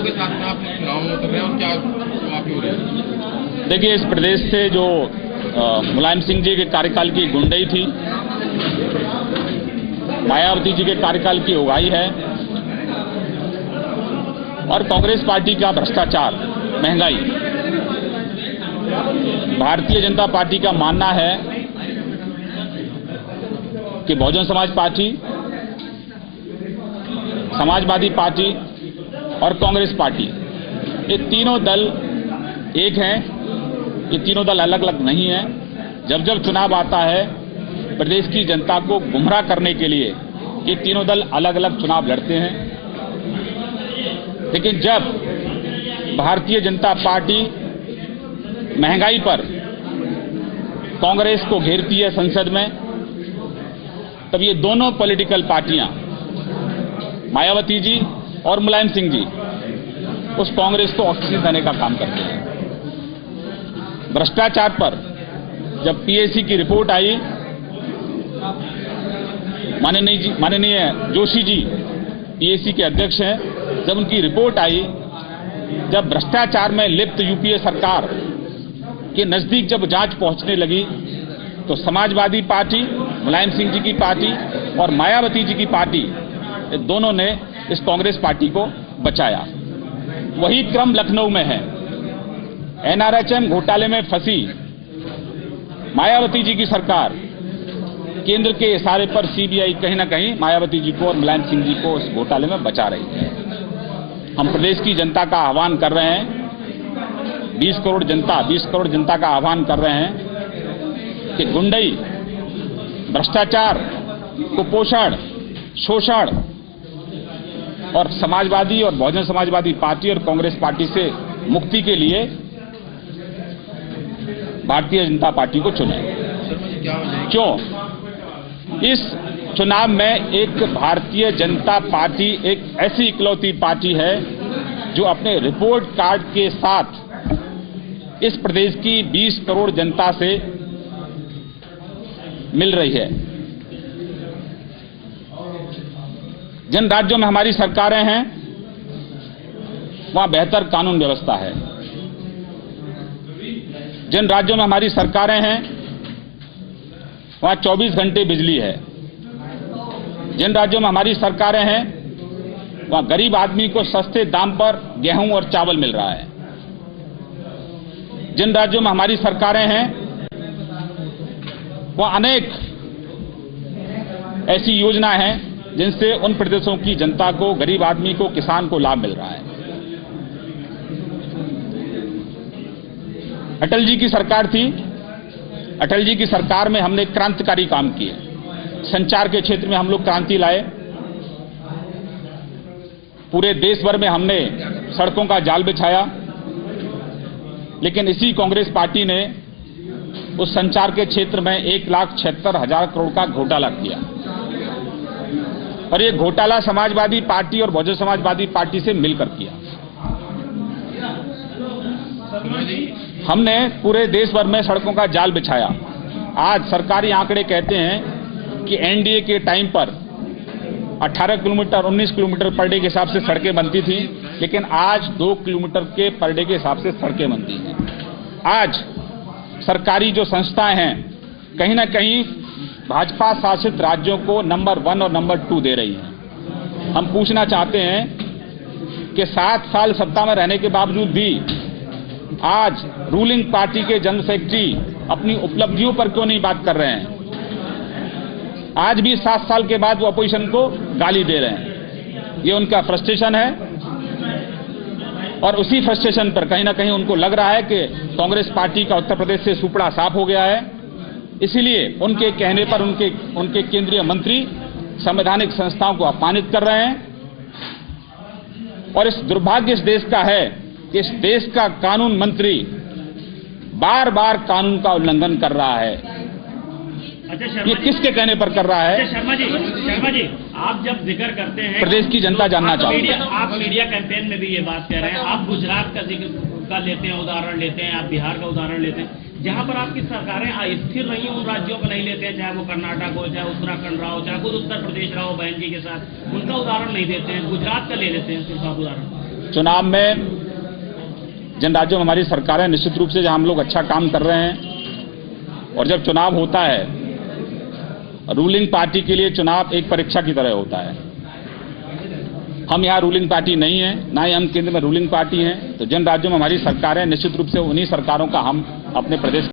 गुंडों के साथ में आप चुनाव में उतर रहे हैं और क्या माफी हो रही है? देखिए, इस प्रदेश से जो मुलायम सिंह जी के कार्यकाल की गुंडई थी, मायावती जी के कार्यकाल की उगाही है और कांग्रेस पार्टी का भ्रष्टाचार, महंगाई। भारतीय जनता पार्टी का मानना है कि बहुजन समाज पार्टी, समाजवादी पार्टी और कांग्रेस पार्टी, ये तीनों दल एक हैं। ये तीनों दल अलग अलग नहीं हैं। जब जब चुनाव आता है, प्रदेश की जनता को गुमराह करने के लिए ये तीनों दल अलग अलग चुनाव लड़ते हैं। लेकिन जब भारतीय जनता पार्टी महंगाई पर कांग्रेस को घेरती है संसद में, तब ये दोनों पॉलिटिकल पार्टियां, मायावती जी और मुलायम सिंह जी, उस कांग्रेस को ऑक्सीजन देने का काम करते हैं। भ्रष्टाचार पर जब पीएसी की रिपोर्ट आई, माननीय जोशी जी पीएसी के अध्यक्ष हैं, जब उनकी रिपोर्ट आई, जब भ्रष्टाचार में लिप्त यूपीए सरकार के नजदीक जब जांच पहुंचने लगी, तो समाजवादी पार्टी, मुलायम सिंह जी की पार्टी और मायावती जी की पार्टी, दोनों ने इस कांग्रेस पार्टी को बचाया। वही क्रम लखनऊ में है। एनआरएचएम घोटाले में फंसी मायावती जी की सरकार, केंद्र के इशारे पर सीबीआई कहीं ना कहीं मायावती जी को और मुलायम सिंह जी को इस घोटाले में बचा रही है। हम प्रदेश की जनता का आह्वान कर रहे हैं, 20 करोड़ जनता का आह्वान कर रहे हैं कि गुंडई, भ्रष्टाचार, कुपोषण, शोषण और समाजवादी और बहुजन समाजवादी पार्टी और कांग्रेस पार्टी से मुक्ति के लिए भारतीय जनता पार्टी को चुनें। क्यों? इस चुनाव में एक भारतीय जनता पार्टी एक ऐसी इकलौती पार्टी है जो अपने रिपोर्ट कार्ड के साथ इस प्रदेश की 20 करोड़ जनता से मिल रही है। जिन राज्यों में हमारी सरकारें हैं, वहां बेहतर कानून व्यवस्था है। जिन राज्यों में हमारी सरकारें हैं, वहां 24 घंटे बिजली है। जिन राज्यों में हमारी सरकारें हैं, वहां गरीब आदमी को सस्ते दाम पर गेहूं और चावल मिल रहा है। जिन राज्यों में हमारी सरकारें हैं, वहां अनेक ऐसी योजना हैं जिनसे उन प्रदेशों की जनता को, गरीब आदमी को, किसान को लाभ मिल रहा है। अटल जी की सरकार थी। अटल जी की सरकार में हमने क्रांतिकारी काम किए। संचार के क्षेत्र में हम लोग क्रांति लाए। पूरे देश भर में हमने सड़कों का जाल बिछाया। लेकिन इसी कांग्रेस पार्टी ने उस संचार के क्षेत्र में 1,76,000 करोड़ का घोटाला किया। और ये घोटाला समाजवादी पार्टी और बहुजन समाजवादी पार्टी से मिलकर किया। हमने पूरे देश भर में सड़कों का जाल बिछाया। आज सरकारी आंकड़े कहते हैं कि एनडीए के टाइम पर 18 किलोमीटर, 19 किलोमीटर पर डे के हिसाब से सड़कें बनती थी, लेकिन आज 2 किलोमीटर के पर डे के हिसाब से सड़कें बनती हैं। आज सरकारी जो संस्थाएं हैं, कहीं ना कहीं भाजपा शासित राज्यों को नंबर 1 और नंबर 2 दे रही है। हम पूछना चाहते हैं कि 7 साल सत्ता में रहने के बावजूद भी आज रूलिंग पार्टी के जनरल सेक्रेटरी अपनी उपलब्धियों पर क्यों नहीं बात कर रहे हैं? आज भी 7 साल के बाद वो अपोजिशन को गाली दे रहे हैं। ये उनका फ्रस्ट्रेशन है और उसी फ्रस्ट्रेशन पर कहीं ना कहीं उनको लग रहा है कि कांग्रेस पार्टी का उत्तर प्रदेश से सुपड़ा साफ हो गया है। इसीलिए उनके कहने पर उनके केंद्रीय मंत्री संवैधानिक संस्थाओं को अपमानित कर रहे हैं। और इस दुर्भाग्य इस देश का है कि इस देश का कानून मंत्री बार बार कानून का उल्लंघन कर रहा है। ये किसके कहने पर कर रहा है? शर्मा जी, आप जब जिक्र करते हैं, प्रदेश की जनता जानना चाहती है। आप मीडिया कैंपेन में भी ये बात कह रहे हैं, आप गुजरात का जिक्र लेते हैं, उदाहरण लेते हैं, आप बिहार का उदाहरण लेते हैं, जहां पर आपकी सरकारें अस्थिर रही उन राज्यों का नहीं लेते हैं, चाहे वो कर्नाटक हो, चाहे उत्तराखंड रहा हो, चाहे खुद उत्तर प्रदेश रहा हो बहन जी के साथ, उनका उदाहरण नहीं देते हैं। गुजरात का ले लेते हैं सिर्फ आप उदाहरण। चुनाव में जिन राज्यों में हमारी सरकार है, निश्चित रूप से जहां हम लोग अच्छा काम कर रहे हैं, और जब चुनाव होता है, रूलिंग पार्टी के लिए चुनाव एक परीक्षा की तरह होता है। हम यहाँ रूलिंग पार्टी नहीं है, ना ही हम केंद्र में रूलिंग पार्टी हैं। तो जिन राज्यों में हमारी सरकार है, निश्चित रूप से उन्हीं सरकारों का हम अपने प्रदेश